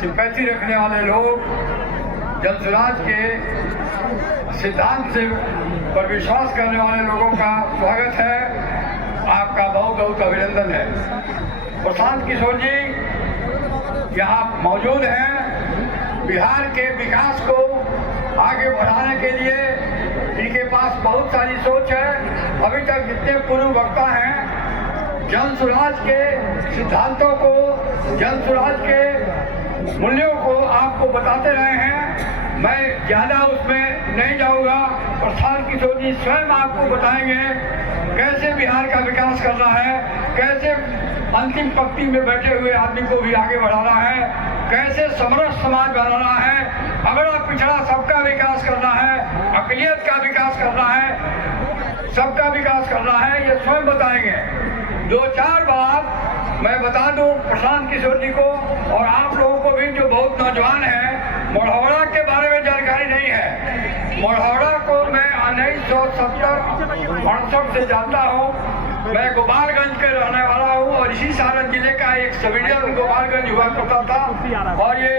Sympathy रखने वाले लोग, जन स्वराज के सिद्धांत से पर विश्वास करने वाले लोगों का स्वागत है। आपका बहुत बहुत अभिनंदन है। प्रशांत किशोर जी यहाँ मौजूद हैं। बिहार के विकास को आगे बढ़ाने के लिए इनके पास बहुत सारी सोच है। अभी तक जितने पूर्व वक्ता हैं, जन स्वराज के सिद्धांतों को, जन स्वराज के मूल्यों को आपको बताते रहे हैं। मैं ज़्यादा उसमें नहीं जाऊंगा। प्रशांत किशोर जी स्वयं आपको बताएंगे कैसे बिहार का विकास करना है, कैसे अंतिम पंक्ति में बैठे हुए आदमी को भी आगे बढ़ाना है, कैसे समरस समाज बनाना है, अगड़ा पिछड़ा सबका विकास करना है, अक़लियत का विकास करना है, सबका विकास करना है, ये स्वयं बताएंगे। दो चार बात मैं बता दूं प्रशांत किशोर जी को और आप लोगों को भी जो बहुत नौजवान हैं। मढ़ौरा के बारे में जानकारी नहीं है। मढ़ौरा को मैं 1970-68 से जानता हूँ। मैं गोपालगंज के रहने वाला हूँ और इसी सारण जिले का एक सब डिवीजन गोपालगंज हुआ करता था। और ये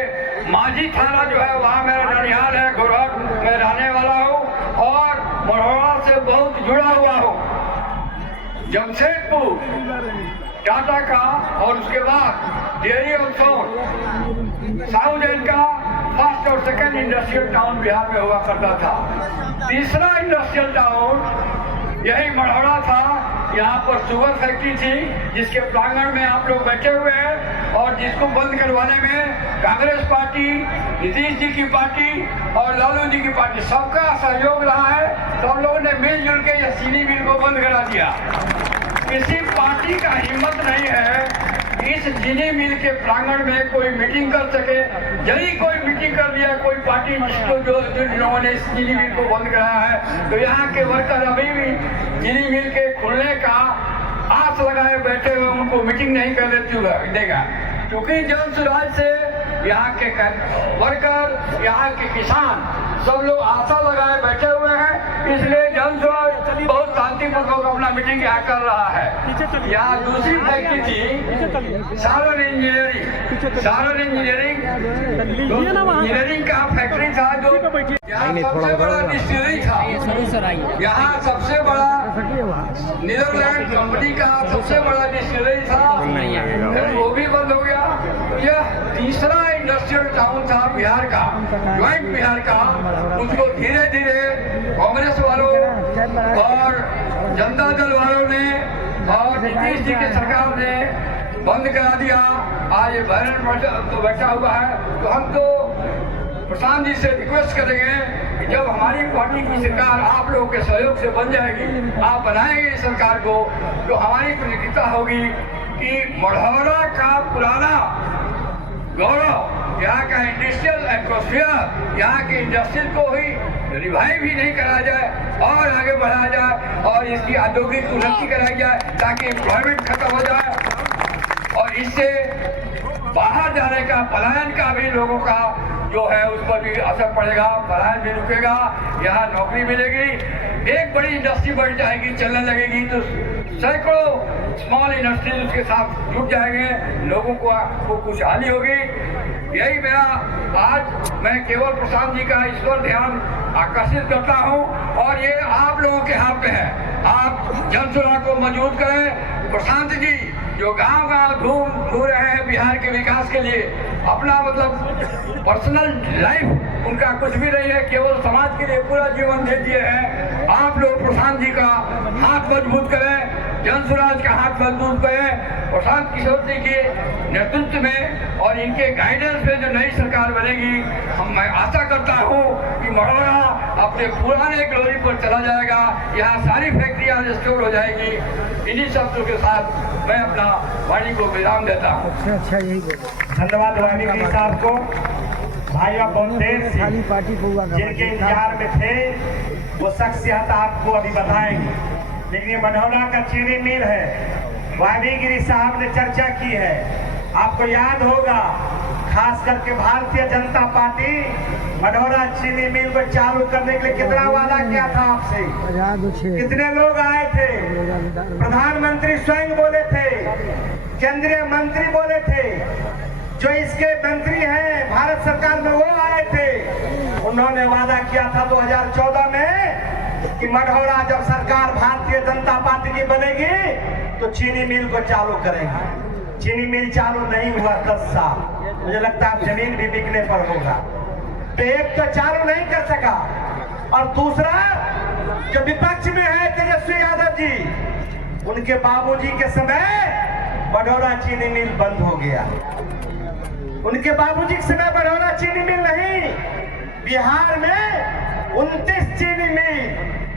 माझी थाना जो है वहाँ मेरा ननिहाल है, गोरख में रहने वाला हूँ और मढ़ौरा से बहुत जुड़ा हुआ हूँ। जमशेदपुर टाटा का और उसके बाद डेयरी और साउथ एंड का फर्स्ट और सेकंड इंडस्ट्रियल टाउन बिहार में हुआ करता था। तीसरा इंडस्ट्रियल टाउन यही मढ़ौरा था। यहाँ पर शुगर फैक्ट्री थी जिसके प्रांगण में आप लोग बैठे हुए हैं और जिसको बंद करवाने में कांग्रेस पार्टी, नीतीश जी की पार्टी और लालू जी की पार्टी सबका सहयोग रहा है। सब लोगों ने मिलजुल के यह चीनी मिल को बंद करा दिया। किसी पार्टी का हिम्मत नहीं है इस चीनी मिल के प्रांगण में कोई मीटिंग कर सके। यदि कोई मीटिंग कर दिया कोई पार्टी जिसको जो लोगों ने इस चीनी मिल को बंद कराया है, तो यहाँ के वर्कर अभी भी चीनी मिल के खुलने का आस लगाए बैठे हुए, उनको मीटिंग नहीं कर देगा। क्योंकि जन स्वराज से यहाँ के वर्कर, यहाँ के किसान सब लोग आशा लगाए बैठे हुए हैं। इसलिए जन स्वराज बहुत शांतिपूर्वक अपना मीटिंग यहाँ कर रहा है। यहाँ दूसरी फैक्ट्री थी सारण इंजीनियरिंग का फैक्ट्री था जो यहाँ सबसे बड़ा डिस्टिलरी था। यहाँ सबसे बड़ा नीदरलैंड कंपनी का सबसे बड़ा डिस्टिलरी था, वो भी बंद हो गया। यह तीसरा इंडस्ट्रियल टाउन था बिहार का, ज्वाइंट बिहार का। उसको धीरे धीरे कांग्रेस वालों और जनता दल वालों ने और नीतीश जी की सरकार ने बंद करा दिया। आज ये बैरन बैठा हुआ है। तो हम तो प्रशांत जी से रिक्वेस्ट करेंगे कि जब हमारी पार्टी की सरकार आप लोगों के सहयोग से बन जाएगी, आप बनाएंगे इस सरकार को, तो हमारी प्रतिष्ठा होगी कि मढ़ौरा का पुराना गौरव, यहाँ का इंडस्ट्रियल एटमॉस्फेयर, यहाँ के इंडस्ट्रियल को ही रिवाइव ही नहीं कराया जाए और आगे बढ़ाया जाए और इसकी औद्योगिक उन्नति कराई जाए ताकि एम्प्लॉयमेंट खत्म हो जाए और इससे बाहर जाने का, पलायन का भी लोगों का जो है उस पर भी असर पड़ेगा, पलायन भी रुकेगा, यहाँ नौकरी मिलेगी। एक बड़ी इंडस्ट्री बढ़ जाएगी, चलने लगेगी तो सैकड़ों स्मॉल इंडस्ट्रीज उसके साथ जुट जाएंगे, लोगों को खुशहाली होगी। यही मेरा आज मैं केवल प्रशांत जी का इस पर ध्यान आकर्षित करता हूं और ये आप लोगों के हाथ में है। आप जन स्वराज को मजबूत करें। प्रशांत जी जो गांव घूम रहे हैं बिहार के विकास के लिए, अपना मतलब पर्सनल लाइफ उनका कुछ भी नहीं है, केवल समाज के लिए पूरा जीवन दे दिए हैं। आप लोग प्रशांत जी का हाथ मजबूत करें, जन स्वराज का हाथ मजबूत करें। प्रशांत किशोर जी के नेतृत्व में और इनके गाइडेंस में जो नई सरकार बनेगी, मैं आशा करता हूँ कि मढ़ौरा अपने पुराने ग्लोरी पर चला जाएगा। यहाँ सारी फैक्ट्रियाँ स्टोर हो जाएगी। इन्हीं शब्दों के साथ मैं अपना वाणी को विराम देता हूँ। अच्छा यही धन्यवाद वाल्मीकि साहब को। भाई बहुत देर से जिनके इंतजार में थे वो शख्सियत आपको अभी बताएंगे, लेकिन ये मढ़ौरा का चीनी मिल है। वाल्मीकि साहब ने चर्चा की है, आपको याद होगा, खास करके भारतीय जनता पार्टी मढ़ौरा चीनी मिल को चालू करने के लिए कितना वादा किया था आपसे, कितने लोग आए थे, प्रधानमंत्री स्वयं बोले थे, केंद्रीय मंत्री बोले थे, जो इसके मंत्री हैं भारत सरकार में, वो आए थे। उन्होंने वादा किया था 2014 में कि मढ़ौरा जब सरकार भारतीय जनता पार्टी की बनेगी तो चीनी मिल को चालू करेंगे। चीनी मिल चालू नहीं हुआ 10 साल। मुझे लगता है जमीन भी बिकने पर होगा। तो एक तो चालू नहीं कर सका, और दूसरा जो विपक्ष में है तेजस्वी यादव जी, उनके बाबूजी के समय मढ़ौरा चीनी मिल बंद हो गया। उनके बाबूजी के समय मढ़ौरा चीनी मिल नहीं, बिहार में 29 चीनी मिल,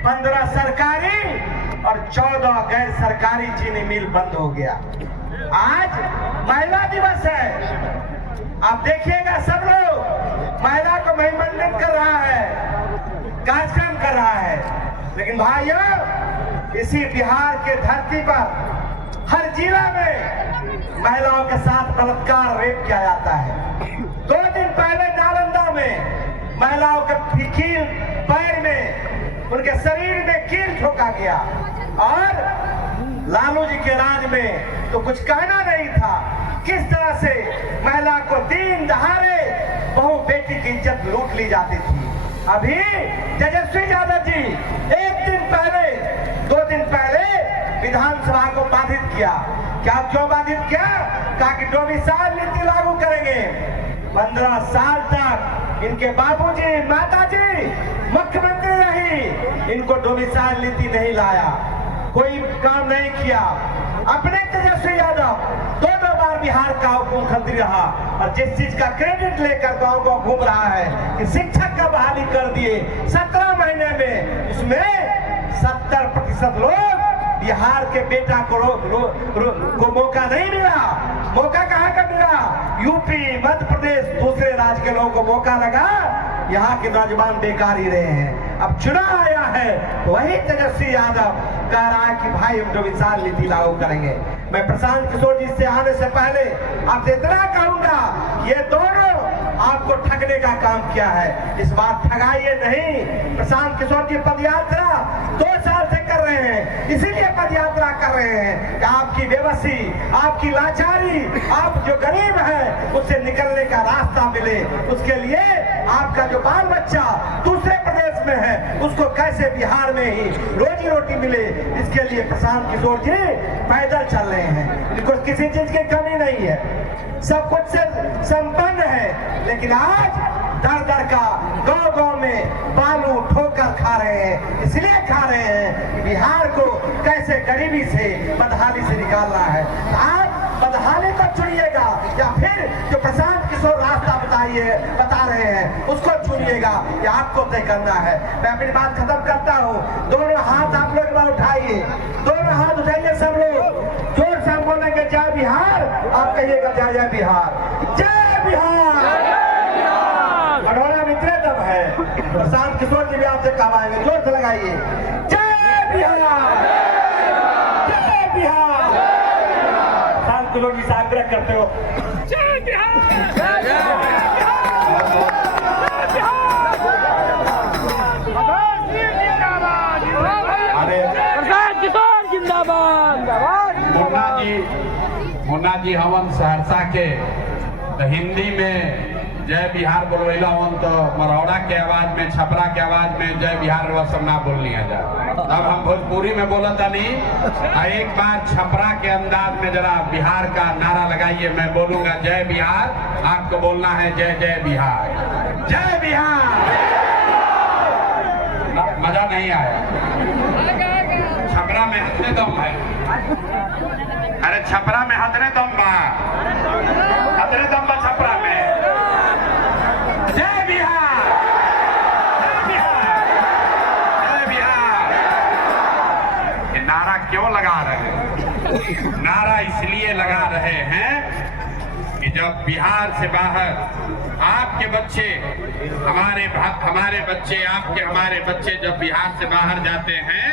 15 सरकारी और 14 गैर सरकारी चीनी मिल बंद हो गया। आज महिला दिवस है, आप देखिएगा सब लोग महिला को महिमान्वित कर रहा है, कार्यक्रम कर रहा है। लेकिन भाइयों, इसी बिहार के धरती पर हर जिला में महिलाओं के साथ बलात्कार, रेप किया जाता है। 2 दिन पहले नालंदा में महिलाओं के कील पैर में, उनके शरीर में कील ठोका गया। और लालू जी के राज में तो कुछ कहना नहीं था, किस तरह से महिला को दिन दहाड़े बहू बेटी की इज्जत लूट ली जाती थी। अभी तेजस्वी यादव जी 1 दिन पहले, 2 दिन पहले विधानसभा को बाधित किया। क्या क्यों बाधित किया? कहा कि डोमिसाइल नीति लागू करेंगे। 15 साल तक इनके बाबूजी, माताजी मुख्यमंत्री रही, इनको डोमिसाइल नीति नहीं लाया, कोई काम नहीं किया। अपने तेजस्वी यादव 2 बार बिहार का उप मुख्यमंत्री रहा, और जिस चीज का क्रेडिट लेकर गांव गांव घूम रहा है कि शिक्षक का बहाली कर दिए 17 महीने में, उसमें 70% लोग बिहार के बेटा को मौका नहीं मिला। मौका कहाँ का मिला? यूपी, मध्य प्रदेश, दूसरे राज्य के लोगों को मौका लगा। यहाँ के नौजवान बेकार ही रहे हैं। अब चुनाव आया है तो वही तेजस्वी यादव कह रहा है कि भाई हम डोमिसाइल नीति लागू करेंगे। मैं प्रशांत किशोर जी से आने से पहले आपसे इतना कहूंगा, ये दोनों आपको ठगने का काम किया है, इस बार ठगाइए नहीं। प्रशांत किशोर जी पदयात्रा 2 साल से कर रहे हैं, इसीलिए पदयात्रा कर रहे हैं कि आपकी बेबसी, आपकी लाचारी, आप जो गरीब है उससे निकलने का रास्ता मिले। उसके लिए आपका जो बाल बच्चा दूसरे प्रदेश में है उसको कैसे बिहार में ही रोजी रोटी मिले, इसके लिए प्रशांत किशोर जी पैदल चल रहे हैं। इनको किसी चीज की कमी नहीं है, सब कुछ से संपन्न है। लेकिन आज दर दर का गांव गांव में बालू ठोकर खा रहे हैं। इसलिए खा रहे हैं कि बिहार को कैसे गरीबी से, बदहाली से निकालना है। आप बदहाली को चुनिएगा या फिर जो प्रशांत किशोर रास्ता बता रहे हैं उसको चुनिएगा, ये आपको तय करना है। मैं अपनी बात खत्म करता हूँ। दोनों हाथ आप लोग उठाइए, दोनों हाथ उठाइए सब लोग, जोर से हम बोलेंगे जय बिहार, आप कहिएगा जय जय बिहार, जय बिहार। मढ़ौरा में इतने दम है, प्रशांत किशोर जी भी आपसे कहवाएंगे, जोर से लगाइए जय बिहार, जय बिहार। प्रशांत किशोर जी से आग्रह करते हो जय बिहार, जय बिहार। मुन्ना जी हवन सहरसा के, तो हिंदी में जय बिहार बोलवेला हवन, तो मढ़ौरा के आवाज में, छपरा के आवाज में जय बिहार वह सब ना बोल लिया जाए। अब हम भोजपुरी में बोला था नहीं, एक बार छपरा के अंदाज में जरा बिहार का नारा लगाइए। मैं बोलूंगा जय बिहार, आपको बोलना है जय जय बिहार, जय बिहार। मजा नहीं आया? छपरा में हंसने दम है, अरे छपरा में हंसने दम बा, हंसने दम बा छपरा में। जय बिहार, जय बिहार, जय बिहार। ये नारा क्यों लगा रहे हैं? नारा इसलिए लगा रहे हैं कि जब बिहार से बाहर आपके बच्चे, हमारे बच्चे, आपके हमारे बच्चे जब बिहार से बाहर जाते हैं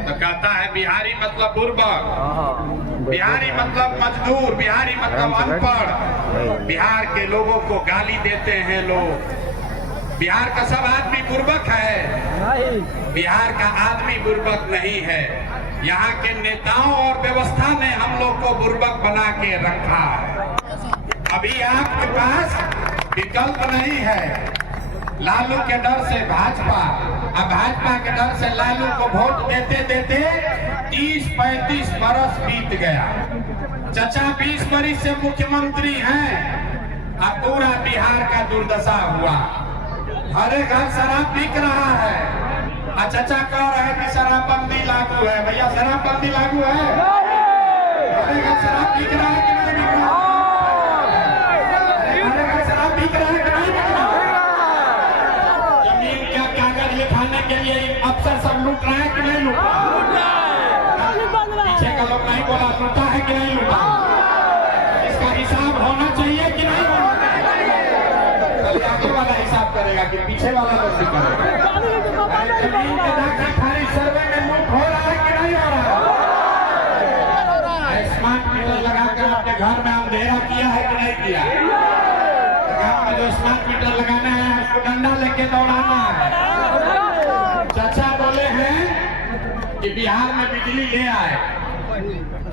तो कहता है बिहारी मतलब बुर्बक, बिहारी मतलब मजदूर, बिहारी मतलब अनपढ़। बिहार के लोगों को गाली देते हैं लोग। बिहार का सब आदमी बुर्बक है, बिहार का आदमी बुर्बक नहीं है। यहाँ के नेताओं और व्यवस्था ने हम लोग को बुर्बक बना के रखा है। अभी आपके पास विकल्प नहीं है। लालू के डर से भाजपा, अब भाजपा के डर से लालू को वोट देते देते 30-35 बरस बीत गया। चचा 20 बरस से मुख्यमंत्री हैं, अब पूरा बिहार का दुर्दशा हुआ। हर एक घर शराब बिक रहा है। चचा कह रहे हैं कि शराबबंदी लागू है। भैया शराबबंदी लागू है? हर एक घर शराब बिक रहा है कि नहीं बिक रहा? हर एक घर शराब बिक रहा है कि नहीं बिक रहा? जमीन का कागज लिखाने के लिए अफसर सब लूट रहे हैं कि नहीं लूट रहा? पीछे का लोग नहीं बोला, लूटा है कि नहीं लूटा? इसका हिसाब होना चाहिए कि नहीं होना चाहिए? आगे वाला हिसाब करेगा कि पीछे वाला लोग भी करेगा? जमीन के दाखिल खारिज सर्वे में लूट हो रहा है कि नहीं हो रहा है? स्मार्ट मीटर लगाकर अपने घर में अंधेरा किया है कि नहीं किया? गाँव में जो स्मार्ट मीटर लगाना है उसको डंडा लेके दौड़ाना है। चाचा बोले हैं कि बिहार में बिजली ले आए,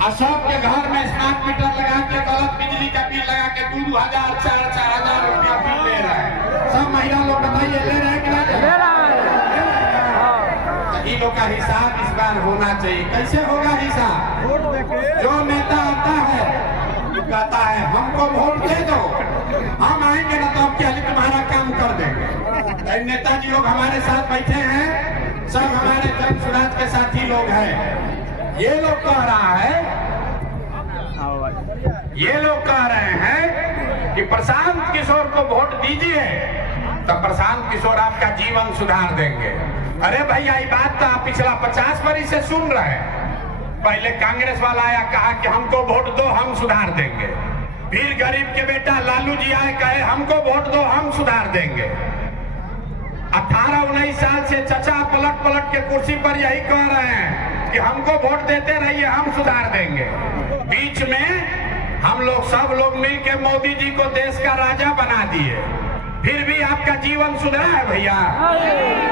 अशोक के घर में स्मार्ट मीटर लगा के गलत बिजली का बिल लगा के 2,000 4,000 रुपया बिल ले रहा है। सब महिला लोग बताइए ले रहे हैं कि नहीं ले रहे? इन लोग का हिसाब इस बार होना चाहिए। कैसे होगा हिसाब? जो नेता आता है कहता है हमको वोट दे दो, हम आएंगे ना तो हम क्या तुम्हारा काम कर देंगे। नेताजी लोग हमारे साथ बैठे हैं, सब हमारे जन सुराज के साथी लोग हैं। ये लोग कह रहा है, ये लोग कह रहे हैं कि प्रशांत किशोर को वोट दीजिए तो प्रशांत किशोर आपका जीवन सुधार देंगे। अरे भैया ये बात तो आप पिछला 50 बरस से सुन रहे हैं। पहले कांग्रेस वाला आया कहा कि हमको वोट दो हम सुधार देंगे, फिर गरीब के बेटा लालू जी आए कहे हमको वोट दो हम सुधार देंगे। 18-19 साल से चचा पलट पलट के कुर्सी पर यही कह रहे हैं कि हमको वोट देते रहिए हम सुधार देंगे। बीच में हम लोग सब लोग मिलकर मोदी जी को देश का राजा बना दिए, फिर भी आपका जीवन सुधरा है भैया?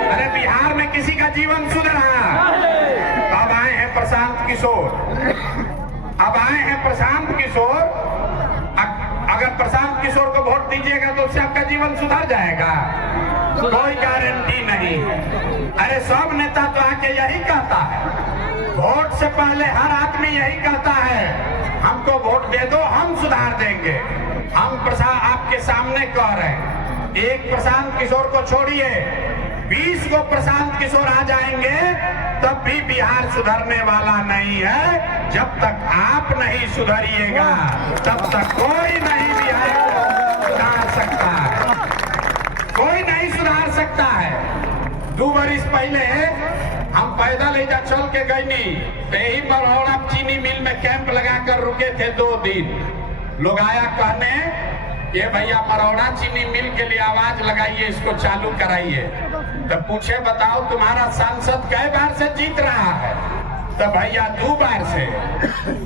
अरे बिहार में किसी का जीवन सुधरा? अब आए हैं प्रशांत किशोर, अब आए हैं प्रशांत किशोर। अगर प्रशांत किशोर को वोट दीजिएगा तो उससे आपका जीवन सुधर जाएगा? कोई गारंटी नहीं। अरे सब नेता तो आके यही कहता है, वोट से पहले हर आदमी यही कहता है हमको वोट दे दो हम सुधार देंगे। हम आपके सामने कह रहे हैं, एक प्रशांत किशोर को छोड़िए, 20 को प्रशांत किशोर आ जाएंगे तब भी बिहार सुधरने वाला नहीं है। जब तक आप नहीं सुधरिएगा तब तक कोई नहीं बिहार को सुधार सकता है, कोई नहीं सुधार सकता है। 2 बरस पहले हम पैदल इधर चल के गए नहीं, यही मरौड़ा चीनी मिल में कैंप लगाकर रुके थे 2 दिन। लोग आया कहने ये भैया मरौड़ा चीनी मिल के लिए आवाज लगाइए, इसको चालू कराइए। तो पूछे बताओ तुम्हारा सांसद कई बार से जीत रहा है? तो भैया 2 बार से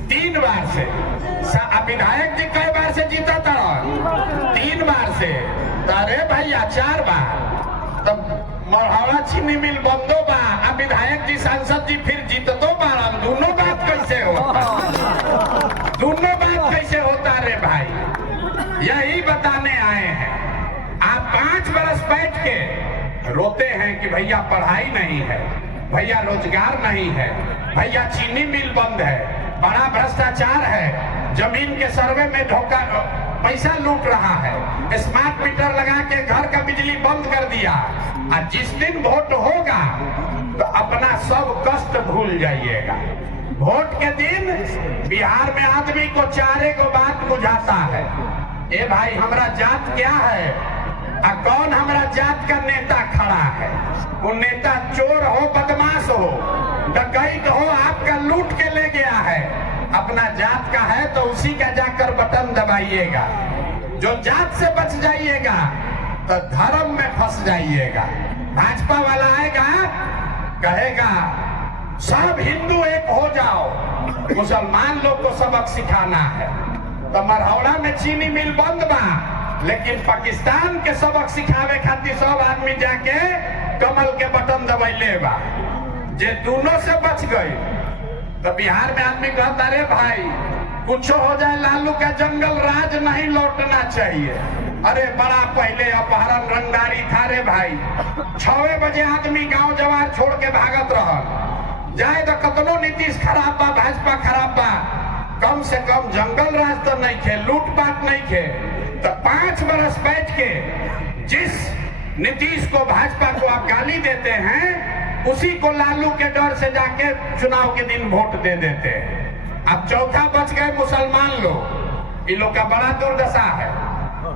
3 बार से। विधायक जी कई बार से जीता था? 3 बार से। तो अरे भैया 4 बार। तब मरौड़ा चीनी मिल बंदो बा, अब विधायक जी सांसद जी फिर जीततो बार। दोनों बात कैसे होता? दोनों बात कैसे होता रे भाई? यही बताने आए हैं। आप 5 बरस बैठ के रोते हैं कि भैया पढ़ाई नहीं है, भैया रोजगार नहीं है, भैया चीनी मिल बंद है, बड़ा भ्रष्टाचार है, जमीन के सर्वे में धोखा पैसा लूट रहा है, स्मार्ट मीटर लगा के घर का बिजली बंद कर दिया। और जिस दिन वोट होगा तो अपना सब कष्ट भूल जाइएगा। वोट के दिन बिहार में आदमी को 4 को बात बुझाता है, ए भाई हमारा जात क्या है, कौन हमारा जात का नेता खड़ा है। वो नेता चोर हो, बदमाश हो, डकैत हो, आपका लूट के ले गया है, अपना जात का है तो उसी का जाकर बटन दबाइएगा। जो जात से बच जाइएगा तो धर्म में फंस जाइएगा। भाजपा वाला आएगा कहेगा सब हिंदू एक हो जाओ, मुसलमान लोग को सबक सिखाना है। तो मरौड़ा में चीनी मिल बंद बा, लेकिन पाकिस्तान के सबक सिखावे खातिर सब आदमी जाके कमल के बटन दबाइले बा। जे दोनों से बच गए तो बिहार में आदमी कहता रे भाई कुछ हो जाए लालू का जंगल राज नहीं लौटना चाहिए। अरे बड़ा पहले अपहरण रंगदारी था रे भाई। 6 बजे आदमी गांव जवार छोड़ के भागत रहा जाए तो कतनो नीतीश खराब बा, भाजपा खराब बा, कम से कम जंगल राज तो नहीं खे, लूटपाट नहीं खे। तो 5 बरस बैठ के जिस नीतीश को भाजपा को आप गाली देते हैं उसी को लालू के डर से जाके चुनाव के दिन वोट दे देते हैं। अब चौथा बच गए मुसलमान लोग। इन लोग का बड़ा दुर्दशा है।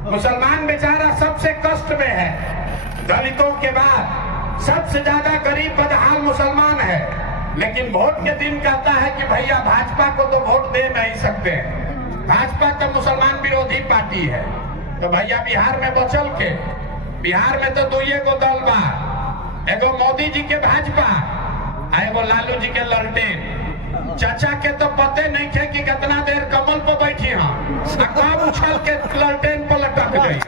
मुसलमान बेचारा सबसे कष्ट में है, दलितों के बाद सबसे ज्यादा गरीब बदहाल मुसलमान है। लेकिन वोट के दिन कहता है कि भैया भाजपा को तो वोट दे नहीं सकते, भाजपा तो मुसलमान विरोधी पार्टी है। तो भैया बिहार में बचल के, बिहार में तो 2 गो दल बा, एगो मोदी जी के भाजपा आ एगो लालू जी के ललटेन। चाचा के तो पते नहीं थे कि कितना देर कमल पर बैठी हाँ, कब उछल के ललटेन पर लटक गई।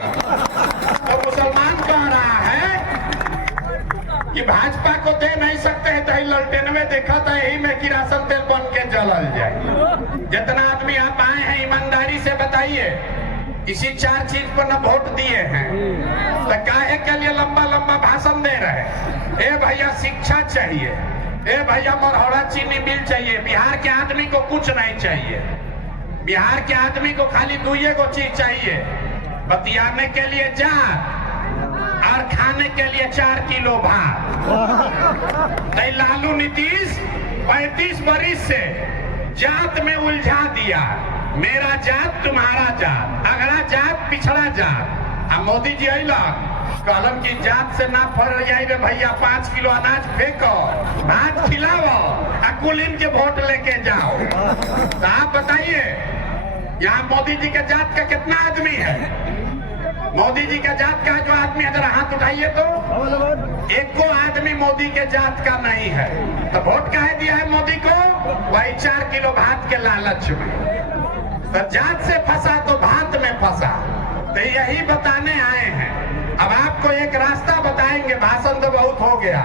तो मुसलमान कह रहा है कि भाजपा को दे नहीं सकते हैं, तो ललटेन में देखा था यही में किरासन तेल बन के जलल जाए। जितना आदमी आप आए हैं ईमानदारी से बताइए, इसी 4 चीज पर न वोट दिए हैं तो काहे के लिए लंबा लंबा भाषण दे रहे। ए भैया शिक्षा चाहिए, ए भैया मरहौड़ा चीनी मिल चाहिए। बिहार के आदमी को कुछ नहीं चाहिए, बिहार के आदमी को खाली 2 गो चीज चाहिए, बतियाने के लिए जात और खाने के लिए 4 किलो भात। लालू नीतीश 35 बरिस से जात में उलझा दिया, मेरा जात तुम्हारा जात, अगला जात पिछड़ा जात। अब मोदी जी अला कहलन की जात से ना फर जाए रे भैया, 5 किलो अनाज फेंको, भात खिलाओ, कुलीन के वोट लेके जाओ। तो आप बताइए यहाँ मोदी जी के जात का कितना आदमी है? मोदी जी के जात का जो आदमी अगर हाथ उठाइए तो 1 आदमी मोदी के जात का नहीं है। तो वोट काहे दिया है मोदी को? वही 4 किलो भात के लालच में। तो जात से फंसा तो भात में फंसा। तो यही बताने आए हैं। अब आपको एक रास्ता बताएंगे, भाषण तो बहुत हो गया,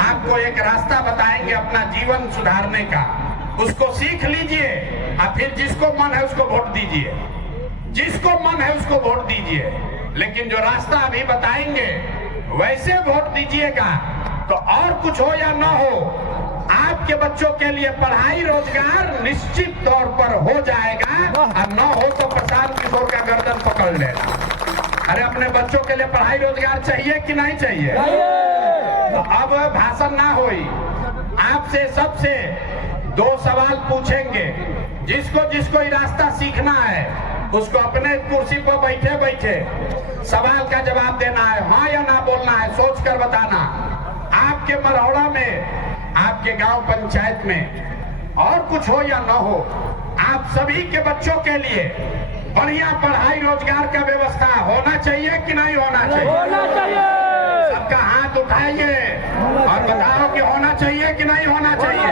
आपको एक रास्ता बताएंगे अपना जीवन सुधारने का, उसको सीख लीजिए और फिर जिसको मन है उसको वोट दीजिए, जिसको मन है उसको वोट दीजिए। लेकिन जो रास्ता अभी बताएंगे वैसे वोट दीजिएगा तो और कुछ हो या ना हो, आपके बच्चों के लिए पढ़ाई रोजगार निश्चित तौर पर हो जाएगा। और न हो तो प्रशांत किशोर का गर्दन पकड़ लेना। अरे अपने बच्चों के लिए पढ़ाई रोजगार चाहिए कि नहीं चाहिए? तो अब भाषण ना होई, आपसे सबसे 2 सवाल पूछेंगे। जिसको जिसको ये रास्ता सीखना है उसको अपने कुर्सी पर बैठे बैठे सवाल का जवाब देना है, हाँ या ना बोलना है, सोच कर बताना। आपके मरहौड़ा में, आपके गांव पंचायत में और कुछ हो या ना हो, आप सभी के बच्चों के लिए बढ़िया पढ़ाई रोजगार का व्यवस्था होना चाहिए कि नहीं होना चाहिए? होना चाहिए। सबका हाथ उठाइए और बताओ कि होना चाहिए कि नहीं होना चाहिए?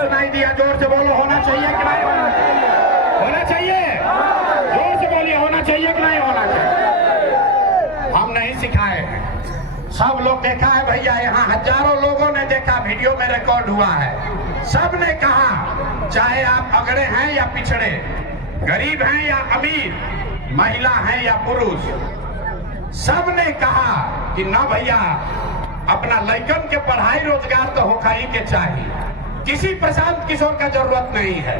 सुनाई दिया, जोर से बोलो, होना चाहिए कि नहीं होना चाहिए? होना चाहिए, जोर से बोलिए, होना चाहिए कि नहीं होना चाहिए? हम नहीं सिखाए हैं, सब लोग देखा है भैया, यहाँ हजारों लोगों ने देखा, वीडियो में रिकॉर्ड हुआ है। सब ने कहा, चाहे आप अगड़े हैं या पिछड़े, गरीब हैं या अमीर, महिला हैं या पुरुष, सब ने कहा कि ना भैया अपना लड़कन के पढ़ाई रोजगार तो होना ही के चाहिए। किसी प्रशांत किशोर का जरूरत नहीं है।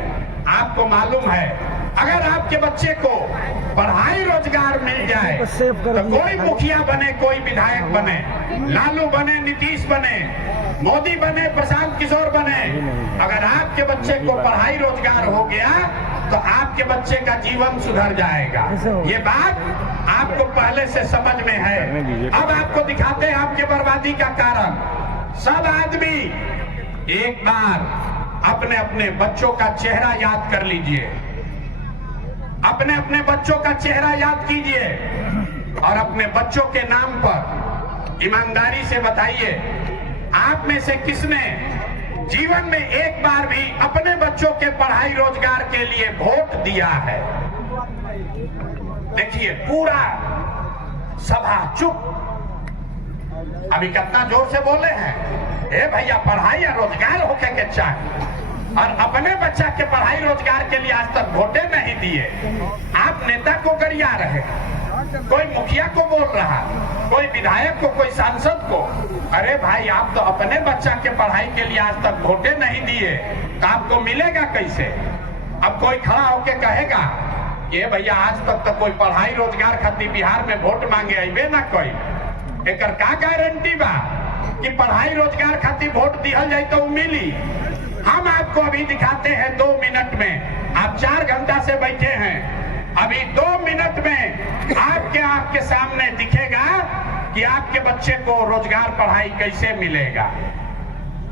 आपको मालूम है अगर आपके बच्चे को पढ़ाई रोजगार मिल जाए तो कोई मुखिया बने, कोई विधायक बने, लालू बने, नीतीश बने, मोदी बने, प्रशांत किशोर बने, अगर आपके बच्चे को पढ़ाई रोजगार हो गया तो आपके बच्चे का जीवन सुधर जाएगा। ये बात आपको पहले से समझ में है। अब आपको दिखाते हैं आपके बर्बादी का कारण। सब आदमी एक बार अपने अपने बच्चों का चेहरा याद कर लीजिए, अपने अपने बच्चों का चेहरा याद कीजिए और अपने बच्चों के नाम पर ईमानदारी से बताइए, आप में से किसने जीवन में एक बार भी अपने बच्चों के पढ़ाई रोजगार के लिए वोट दिया है? देखिए पूरा सभा चुप। अभी कितना जोर से बोले हैं, ए भैया पढ़ाई या रोजगार होके के चाहिए। और अपने बच्चा के पढ़ाई रोजगार के लिए आज तक वोटे नहीं दिए। आप नेता को गरिया रहे, कोई मुखिया को बोल रहा, कोई विधायक को, कोई सांसद को। अरे भाई, आप तो अपने बच्चा के पढ़ाई के लिए आज तक वोटे नहीं दिए, तो आपको मिलेगा कैसे? अब कोई खड़ा होके कहेगा ये भैया आज तक तो कोई पढ़ाई रोजगार खातिर बिहार में वोट मांगे अबे ना कोई, एकर का गारंटी बा कि पढ़ाई रोजगार खातिर वोट दिहल जाए तो मिली? हम आपको अभी दिखाते हैं 2 मिनट में। आप 4 घंटा से बैठे हैं, अभी 2 मिनट में आपके आंख के सामने दिखेगा कि आपके बच्चे को रोजगार पढ़ाई कैसे मिलेगा।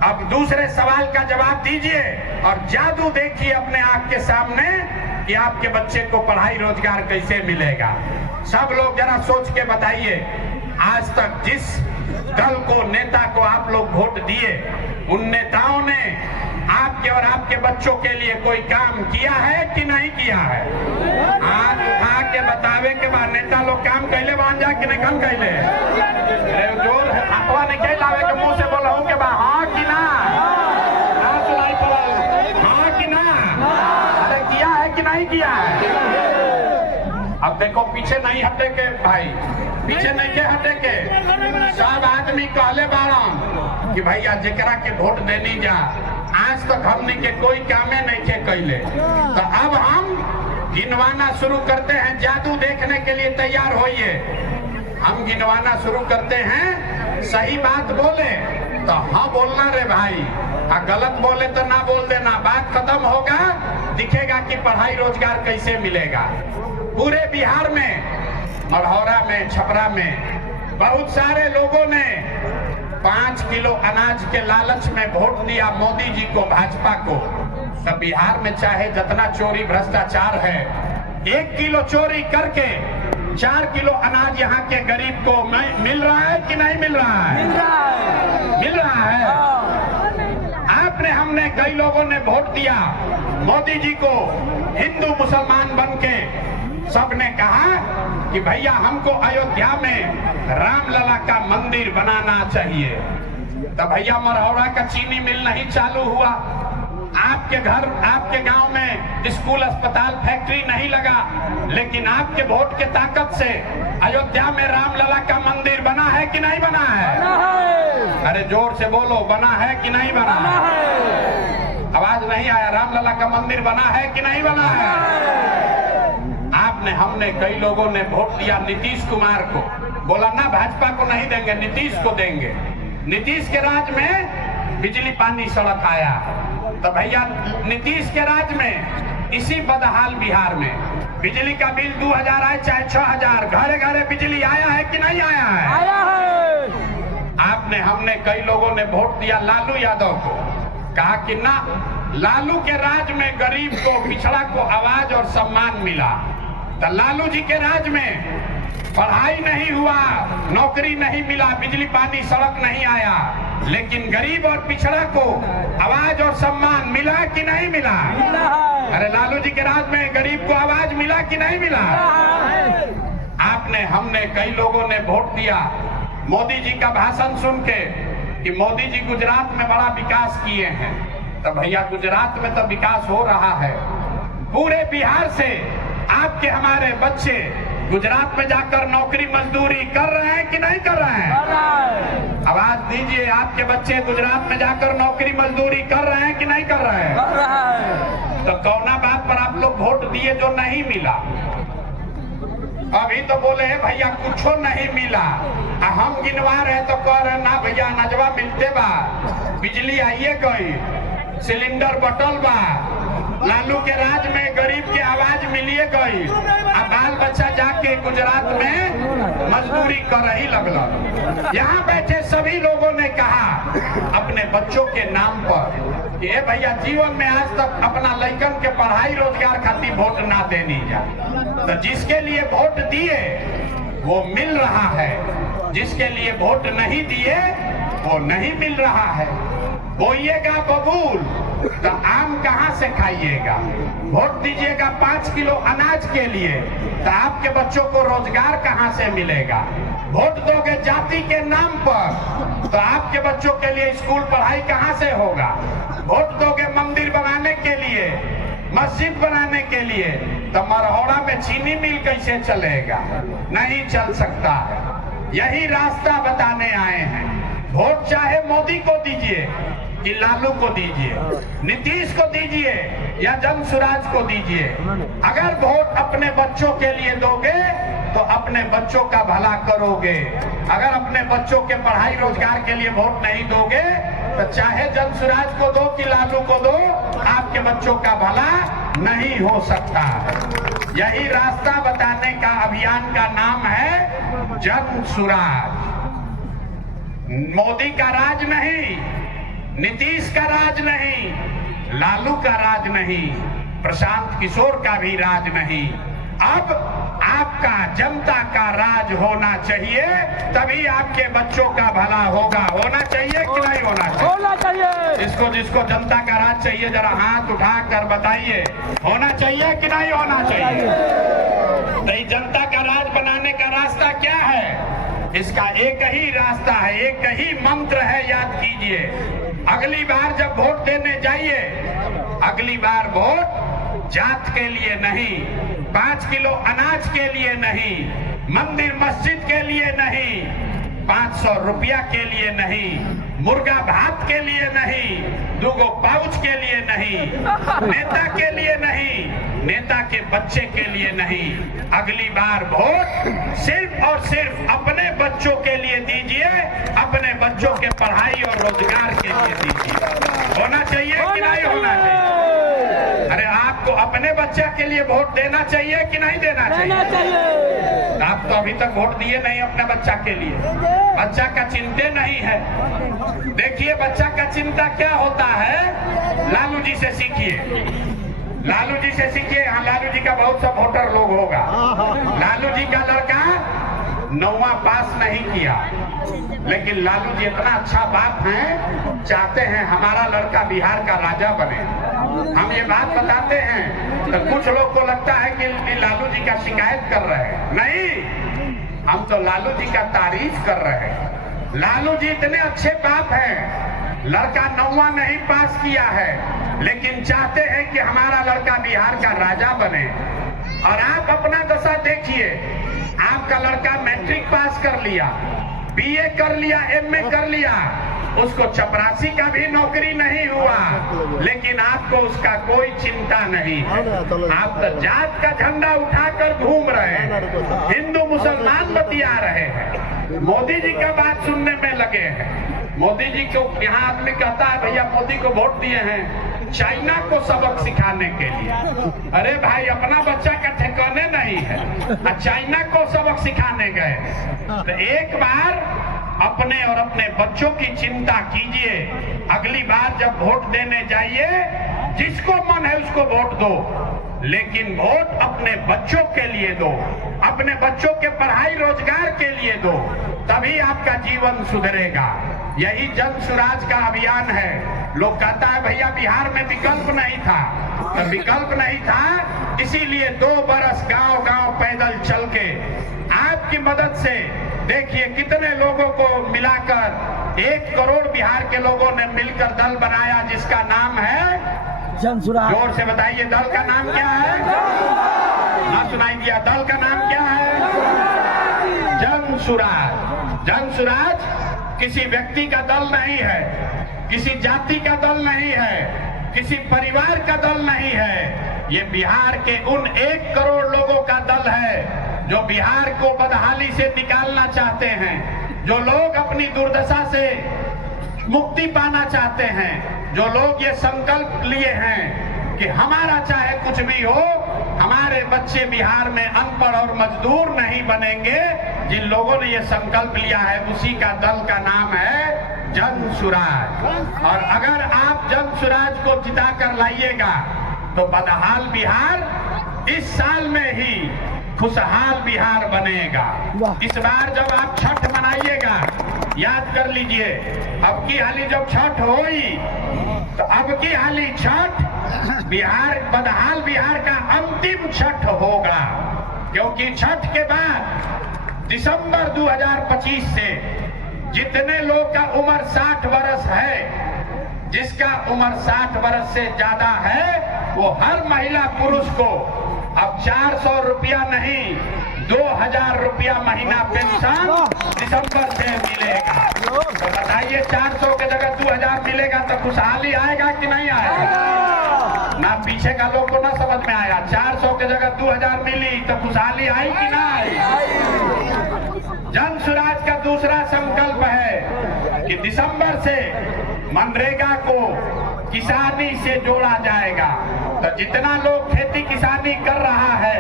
अब दूसरे सवाल का जवाब दीजिए और जादू देखिए अपने आंख के सामने कि आपके बच्चे को पढ़ाई रोजगार कैसे मिलेगा। सब लोग जरा सोच के बताइए, आज तक जिस दल को, नेता को आप लोग वोट दिए, उन नेताओं ने आपके और आपके बच्चों के लिए कोई काम किया है कि नहीं किया है? आज उठा के बतावे के बाद नेता लोग काम कैले बन जा कि नहीं काम कैले? जोर हटवा नहीं कह लावे के मुंह से बोला हूँ के बा हाँ कि ना? ना सुनाई पड़ा हाँ कि ना? अरे किया है कि नहीं किया है? अब देखो पीछे नहीं हटे के भाई, पीछे नहीं के हटे के। सब आदमी कहले बारम कि भैया जेकरा के वोट देनी जा, आज तक हमने के कोई कामे नहीं के कैले, तो अब हम गिनवाना शुरू करते हैं। जादू देखने के लिए तैयार होइए। हम गिनवाना शुरू करते हैं। सही बात बोले तो हाँ बोलना रे भाई, और गलत बोले तो ना बोल देना। बात खत्म होगा, दिखेगा कि पढ़ाई रोजगार कैसे मिलेगा। पूरे बिहार में, मढ़ौरा में, छपरा में बहुत सारे लोगों ने 5 किलो अनाज के लालच में वोट दिया मोदी जी को, भाजपा को। तो बिहार में चाहे जितना चोरी भ्रष्टाचार है, 1 किलो चोरी करके 4 किलो अनाज यहाँ के गरीब को मिल रहा है कि नहीं मिल रहा है? मिल रहा है। आपने, हमने, कई लोगों ने वोट दिया मोदी जी को। हिंदू मुसलमान बन के सबने कहा कि भैया हमको अयोध्या में रामलला का मंदिर बनाना चाहिए। तो भैया मढ़ौरा का चीनी मिल नहीं चालू हुआ, आपके घर, आपके गांव में स्कूल, अस्पताल, फैक्ट्री नहीं लगा, लेकिन आपके वोट के ताकत से अयोध्या में रामलला का मंदिर बना है कि नहीं बना है? अरे जोर से बोलो, बना है कि नहीं बना है? आवाज नहीं आया। रामलला का मंदिर बना है कि नहीं बना है? आपने, हमने, कई लोगों ने वोट दिया नीतीश कुमार को। बोला ना भाजपा को नहीं देंगे, नीतीश को देंगे। नीतीश के राज में बिजली, पानी, सड़क आया। तो भैया नीतीश के राज में इसी बदहाल बिहार में बिजली का बिल 2000 आए चाहे 6000, घरे घरे बिजली आया है कि नहीं आया है? आया है। आपने, हमने, कई लोगों ने वोट दिया लालू यादव को। कहा कि ना, लालू के राज में गरीब को, पिछड़ा को आवाज और सम्मान मिला। तो लालू जी के राज में पढ़ाई नहीं हुआ, नौकरी नहीं मिला, बिजली, पानी, सड़क नहीं आया, लेकिन गरीब और पिछड़ा को आवाज और सम्मान मिला कि नहीं मिला? अरे लालू जी के राज में गरीब को आवाज मिला कि नहीं मिला? आपने, हमने, कई लोगों ने वोट दिया मोदी जी का भाषण सुन के कि मोदी जी गुजरात में बड़ा विकास किए हैं। तो भैया गुजरात में तो विकास हो रहा है, पूरे बिहार से आपके, हमारे बच्चे गुजरात में जाकर नौकरी मजदूरी कर रहे हैं कि नहीं कर रहे हैं? आवाज दीजिए, आपके बच्चे गुजरात में जाकर नौकरी मजदूरी कर रहे हैं कि नहीं कर रहे हैं? तो कौना बात पर आप लोग वोट दिए जो नहीं मिला? अभी तो बोले हैं भैया कुछ नहीं मिला, हम गिनवा रहे तो कह रहे ना भैया नजवा मिलते बा, बिजली आइए गई, सिलेंडर बटल बा, लालू के राज में गरीब के आवाज मिलिए गई, अब बाल बच्चा जाके गुजरात में मजदूरी कर ही लगल। यहाँ बैठे सभी लोगों ने कहा अपने बच्चों के नाम पर कि भैया जीवन में आज तक अपना लड़कन के पढ़ाई रोजगार खातिर वोट ना देनी जा। तो जिसके लिए वोट दिए वो मिल रहा है, जिसके लिए वोट नहीं दिए वो नहीं मिल रहा है। बोइएगा बबूल तो आम कहाँ से खाइएगा? वोट दीजिएगा 5 किलो अनाज के लिए तो आपके बच्चों को रोजगार कहाँ से मिलेगा? वोट दोगे जाति के नाम पर तो आपके बच्चों के लिए स्कूल पढ़ाई कहाँ से होगा? वोट दोगे मंदिर बना मस्जिद बनाने के लिए, तो मरहौड़ा में चीनी मिल कैसे चलेगा? नहीं चल सकता है। यही रास्ता बताने आए हैं। वोट चाहे मोदी को दीजिए कि लालू को दीजिए, नीतीश को दीजिए या जनसुराज को दीजिए, अगर वोट अपने बच्चों के लिए दोगे तो अपने बच्चों का भला करोगे। अगर अपने बच्चों के पढ़ाई रोजगार के लिए वोट नहीं दोगे तो चाहे जनसुराज को दो कि लालू को दो, आपके बच्चों का भला नहीं हो सकता है। यही रास्ता बताने का अभियान का नाम है जनसुराज। मोदी का राज नहीं, नीतीश का राज नहीं, लालू का राज नहीं, प्रशांत किशोर का भी राज नहीं। अब आपका जनता का राज होना चाहिए, तभी आपके बच्चों का भला होगा। होना चाहिए कि नहीं होना चाहिए? होना चाहिए। इसको जिसको जनता का राज चाहिए जरा हाथ उठा कर बताइए, होना चाहिए कि नहीं होना चाहिए? तो ये जनता का राज बनाने का रास्ता क्या है? इसका एक ही रास्ता है, एक ही मंत्र है, याद कीजिए। अगली बार जब वोट देने जाइए, अगली बार वोट जात के लिए नहीं, 5 किलो अनाज के लिए नहीं, मंदिर मस्जिद के लिए नहीं, 500 रुपया के लिए नहीं, मुर्गा भात के लिए नहीं, 2 पाउच के लिए नहीं, नेता के लिए नहीं, नेता के बच्चे के लिए नहीं। अगली बार वोट सिर्फ और सिर्फ अपने बच्चों के लिए दीजिए, अपने बच्चों के पढ़ाई और रोजगार के लिए दीजिए। होना चाहिए कि नहीं होना चाहिए? अरे आपको अपने बच्चे के लिए वोट देना चाहिए कि नहीं देना चाहिए? आप तो अभी तक वोट दिए नहीं अपने बच्चा के लिए। बच्चा का चिंता नहीं है। देखिए बच्चा का चिंता क्या होता है, लालू जी से सीखिए, लालू जी से सीखिए। हाँ, लालू जी का बहुत सा वोटर लोग होगा। लालू जी का लड़का 9वां पास नहीं किया, लेकिन लालू जी इतना अच्छा बाप है, चाहते हैं हमारा लड़का बिहार का राजा बने। हम ये बात बताते हैं तो कुछ लोग को लगता है कि लालू जी का शिकायत कर रहे हैं। नहीं, हम तो लालू जी का तारीफ कर रहे हैं। लालू जी इतने अच्छे बाप हैं, लड़का 9वां नहीं पास किया है, लेकिन चाहते हैं कि हमारा लड़का बिहार का राजा बने। और आप अपना दशा देखिए, आपका लड़का मैट्रिक पास कर लिया, बीए कर लिया, एमए कर लिया, उसको चपरासी का भी नौकरी नहीं हुआ, लेकिन आपको उसका कोई चिंता नहीं है। आप तो जात का झंडा उठाकर घूम रहे हैं, हिंदू मुसलमान बतिया रहे हैं, मोदी जी का बात सुनने में लगे हैं। मोदी जी को यहाँ आदमी कहता है भैया मोदी को वोट दिए हैं चाइना को सबक सिखाने के लिए। अरे भाई अपना बच्चा का ठिकाने नहीं है, चाइना को सबक सिखाने गए। तो एक बार अपने और अपने बच्चों की चिंता कीजिए। अगली बार जब वोट देने जाइए, जिसको मन है उसको वोट दो, लेकिन वोट अपने बच्चों के लिए दो, अपने बच्चों के पढ़ाई रोजगार के लिए दो, तभी आपका जीवन सुधरेगा। यही जनसुराज का अभियान है। लोग कहता है भैया बिहार में विकल्प नहीं था, तो विकल्प नहीं था इसीलिए 2 बरस गांव-गांव पैदल चल के आपकी मदद से देखिए कितने लोगों को मिलाकर 1 करोड़ बिहार के लोगों ने मिलकर दल बनाया, जिसका नाम है जनसुराज। जोर से बताइए दल का नाम क्या है? ना सुनाई दिया, दल का नाम क्या है? जनसुराज। जनसुराज किसी व्यक्ति का दल नहीं है, किसी जाति का दल नहीं है, किसी परिवार का दल नहीं है। ये बिहार के उन 1 करोड़ लोगों का दल है जो बिहार को बदहाली से निकालना चाहते हैं, जो लोग अपनी दुर्दशा से मुक्ति पाना चाहते हैं, जो लोग ये संकल्प लिए हैं कि हमारा चाहे कुछ भी हो, हमारे बच्चे बिहार में अनपढ़ और मजदूर नहीं बनेंगे। जिन लोगों ने ये संकल्प लिया है, उसी का दल का नाम है जनसुराज। और अगर आप जनसुराज को जिता कर लाइएगा तो बदहाल बिहार इस साल में ही खुशहाल बिहार बनेगा। इस बार जब आप छठ मनाइएगा, याद कर लीजिए, अब की हाली जब छठ होई तो अब की हाली छठ बिहार बदहाल बिहार का अंतिम छठ होगा, क्योंकि छठ के बाद दिसंबर 2025 से जितने लोग का उम्र 60 वर्ष है, जिसका उम्र 60 वर्ष से ज्यादा है, वो हर महिला पुरुष को अब 400 रुपया नहीं 2000 रुपया महीना पेंशन दिसंबर से मिलेगा। तो बताइए 400 के जगह 2000 मिलेगा तो खुशहाली आएगा कि नहीं आएगा? ना पीछे का लोग को ना समझ में आया। 400 के जगह 2000 मिली तो खुशहाली आई कि ना आई? जन स्वराज का दूसरा संकल्प है कि दिसंबर से मनरेगा को किसानी से जोड़ा जाएगा। तो जितना लोग खेती किसानी कर रहा है,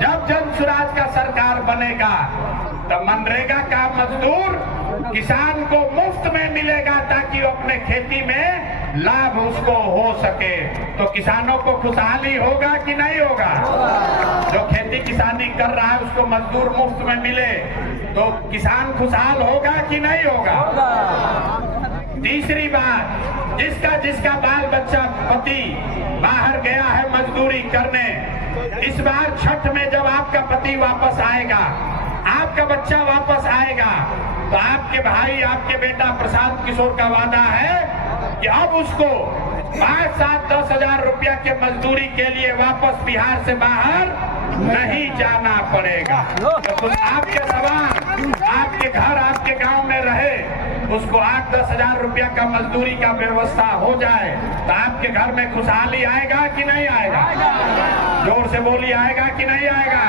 जब जन स्वराज का सरकार बनेगा तो मनरेगा का मजदूर किसान को मुफ्त में मिलेगा ताकि वो अपने खेती में लाभ उसको हो सके। तो किसानों को खुशहाली होगा कि नहीं होगा? जो खेती किसानी कर रहा है उसको मजदूर मुफ्त में मिले तो किसान खुशहाल होगा कि नहीं होगा? तीसरी बात, जिसका बाल बच्चा पति बाहर गया है मजदूरी करने, इस बार छठ में जब आपका पति वापस आएगा, आपका बच्चा वापस आएगा, तो आपके भाई आपके बेटा प्रशांत किशोर का वादा है कि अब उसको 5, 7, 10 हजार रुपया के मजदूरी के लिए वापस बिहार से बाहर नहीं जाना पड़ेगा। तो कुछ आपके सवाल आपके घर आपके गांव में रहे, उसको 8-10 हजार रुपया का मजदूरी का व्यवस्था हो जाए तो आपके घर में खुशहाली आएगा कि नहीं आएगा? जोर से बोलिए, आएगा कि नहीं आएगा?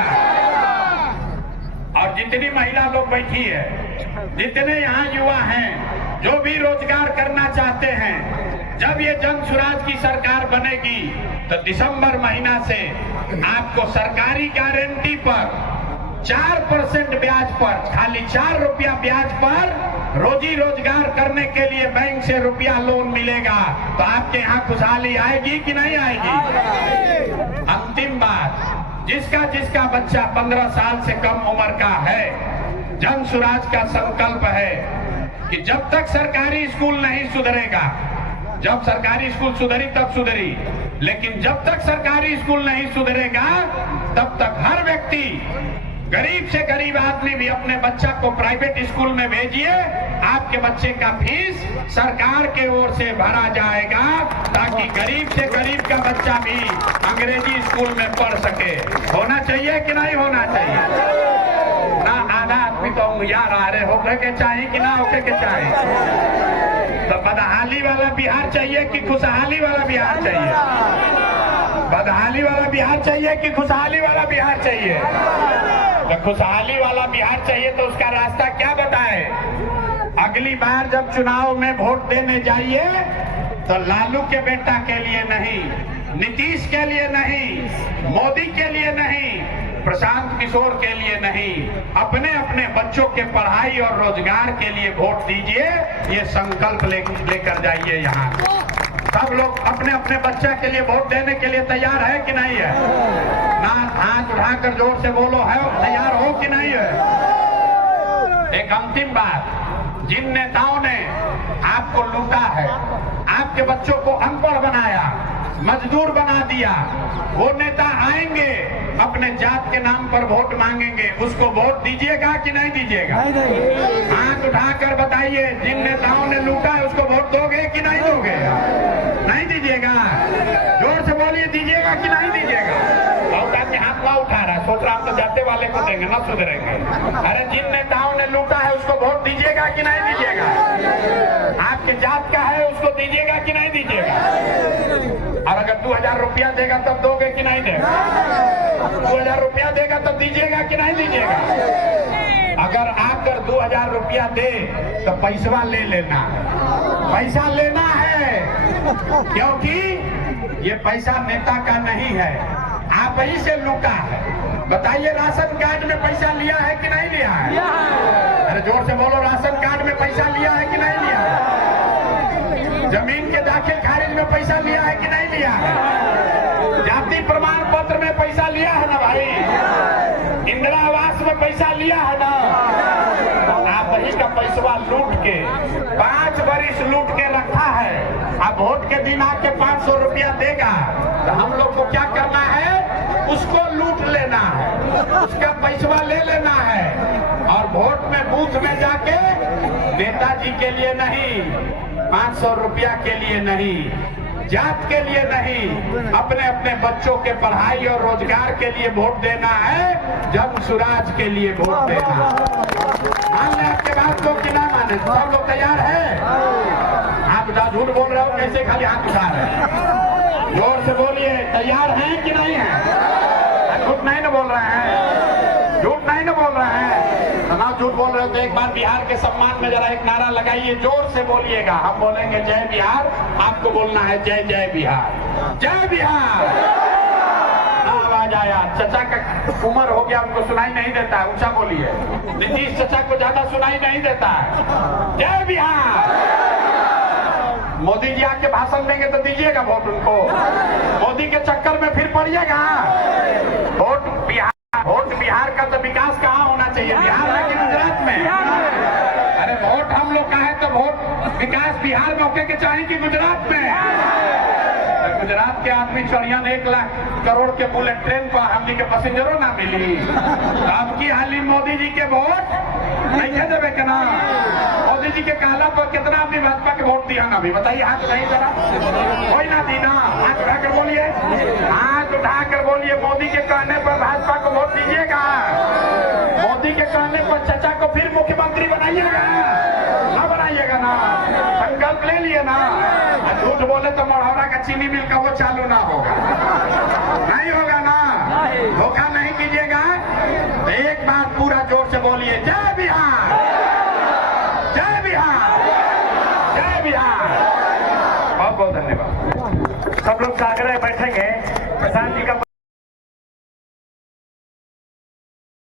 और जितनी महिला लोग बैठी है, जितने यहाँ युवा हैं जो भी रोजगार करना चाहते हैं, जब ये जन स्वराज की सरकार बनेगी तो दिसंबर महीना से आपको सरकारी गारंटी पर 4% ब्याज पर, खाली 4 रुपया ब्याज पर रोजी रोजगार करने के लिए बैंक से रुपया लोन मिलेगा। तो आपके यहाँ खुशहाली आएगी कि नहीं आएगी? अंतिम बात, जिसका बच्चा 15 साल से कम उम्र का है, जन स्वराज का संकल्प है कि जब तक सरकारी स्कूल नहीं सुधरेगा, जब सरकारी स्कूल सुधरी तब सुधरी, लेकिन जब तक सरकारी स्कूल नहीं सुधरेगा तब तक हर व्यक्ति, गरीब से गरीब आदमी भी अपने बच्चा को प्राइवेट स्कूल में भेजिए। आपके बच्चे का फीस सरकार के ओर से भरा जाएगा ताकि गरीब से गरीब का बच्चा भी अंग्रेजी स्कूल में पढ़ सके। होना चाहिए कि नहीं होना चाहिए? ना आधा आदमी तो यार आ रहे होके के चाहिए कि ना होके के चाहिए? तो बदहाली वाला बिहार चाहिए कि खुशहाली वाला बिहार चाहिए? बदहाली वाला बिहार चाहिए कि खुशहाली वाला बिहार चाहिए? तो खुशहाली वाला बिहार चाहिए तो उसका रास्ता क्या बताए? अगली बार जब चुनाव में वोट देने जाइए तो लालू के बेटा के लिए नहीं, नीतीश के लिए नहीं, मोदी के लिए नहीं, प्रशांत किशोर के लिए नहीं, अपने अपने बच्चों के पढ़ाई और रोजगार के लिए वोट दीजिए। ये संकल्प लेकर जाइए। यहाँ सब लोग अपने अपने बच्चा के लिए वोट देने के लिए तैयार है कि नहीं है? ना हाथ उठाकर जोर से बोलो, है तैयार हो कि नहीं है? एक अंतिम बात, जिन नेताओं ने आपको लूटा है, आपके बच्चों को अनपढ़ बनाया, मजदूर बना दिया, वो नेता आएंगे अपने जात के नाम पर वोट मांगेंगे, उसको वोट दीजिएगा कि नहीं दीजिएगा? हाथ उठाकर बताइए, जिन नेताओं ने लूटा है उसको वोट दोगे कि नहीं दोगे? नहीं दीजिएगा? जोर से बोलिए, दीजिएगा कि नहीं दीजिएगा? के हाथ ना उठा रहा है, सोच रहा हम तो जाते वाले को देंगे, ना सुधरेंगे। अरे जिन नेताओं ने लूटा है उसको वोट दीजिएगा कि नहीं दीजिएगा? आपके जात का है उसको दीजिएगा कि नहीं दीजिएगा? और अगर 2000 रुपया देगा तब दोगे कि नहीं देगा? 2000 रुपया देगा तब दीजिएगा कि नहीं दीजिएगा? अगर आकर 2000 रुपया दे तो पैसा ले लेना, पैसा लेना है, क्योंकि ये पैसा नेता का नहीं है, आप ही से लूटा है। बताइए, राशन कार्ड में पैसा लिया है कि नहीं लिया है? अरे जोर से बोलो, राशन कार्ड में पैसा लिया है कि नहीं लिया है? जमीन के दाखिल खारिज में पैसा लिया है कि नहीं लिया है? जाति प्रमाण पत्र में पैसा लिया है ना भाई? इंदिरा आवास में पैसा लिया है ना? आप वही का पैसा लूट के 5 वर्ष लूट के रखा है। अब वोट के दिन आके 500 रुपया देगा तो हम लोग को क्या करना है? उसको लूट लेना है, उसका पैसा ले लेना है, और वोट में बूथ में जाके नेताजी के लिए नहीं, 500 रुपया के लिए नहीं, जात के लिए नहीं, अपने अपने बच्चों के पढ़ाई और रोजगार के लिए वोट देना है, जन सुराज के लिए वोट देना है। मान लें आपके बात को कि ना माने, सब लोग तैयार है? आप झूठ बोल रहे हो, कैसे खाली हाथ उठा रहे हैं? जोर से बोलिए, तैयार हैं कि नहीं है? झूठ नहीं ना बोल रहे हैं? झूठ नहीं ना बोल रहे हैं? ना झूठ बोल रहे हो तो एक बार बिहार के सम्मान में जरा एक नारा लगाइए, जोर से बोलिएगा। हम बोलेंगे जय बिहार, आपको बोलना है जय जय बिहार, जय बिहार। आवाज आया, चचा का उम्र हो गया, उनको सुनाई नहीं देता है, ऊंचा बोलिए। नीतीश चचा को ज्यादा सुनाई नहीं देता है। जय बिहार। मोदी जी आके भाषण देंगे तो दीजिएगा वोट उनको? मोदी के चक्कर में फिर पड़िएगा? वोट बिहार का तो विकास कहाँ होना चाहिए? बिहार है कि गुजरात में? अरे वोट हम लोग का है तो वोट विकास बिहार में होके के चाहे कि गुजरात में? गुजरात के आदमी चढ़ियन 1 लाख करोड़ के बुलेट ट्रेन पर हमनी के पैसेंजरों ना मिली। तो अब की हाली मोदी जी के वोट नहीं देवे के ना? मोदी जी के कहला पर कितना आदमी भाजपा के वोट दिया ना? अभी बताइए, हाथ नहीं जरा, कोई ना दी ना? हाथ उठाकर बोलिए, हाथ उठाकर बोलिए, मोदी के कहने पर भाजपा को वोट दीजिएगा? मोदी के कहने पर चचा को फिर मुख्यमंत्री बनाइएगा ना? बनाइएगा ना? संकल्प ले लिए ना? झूठ बोले तो मढ़ौरा का चीनी मिल का वो चालू ना होगा, नहीं होगा ना? धोखा नहीं कीजिएगा। एक बार पूरा जोर से बोलिए, जय बिहार, जय बिहार, जय बिहार। बहुत बहुत धन्यवाद। सब लोग सागरे बैठेंगे, प्रशांत जी का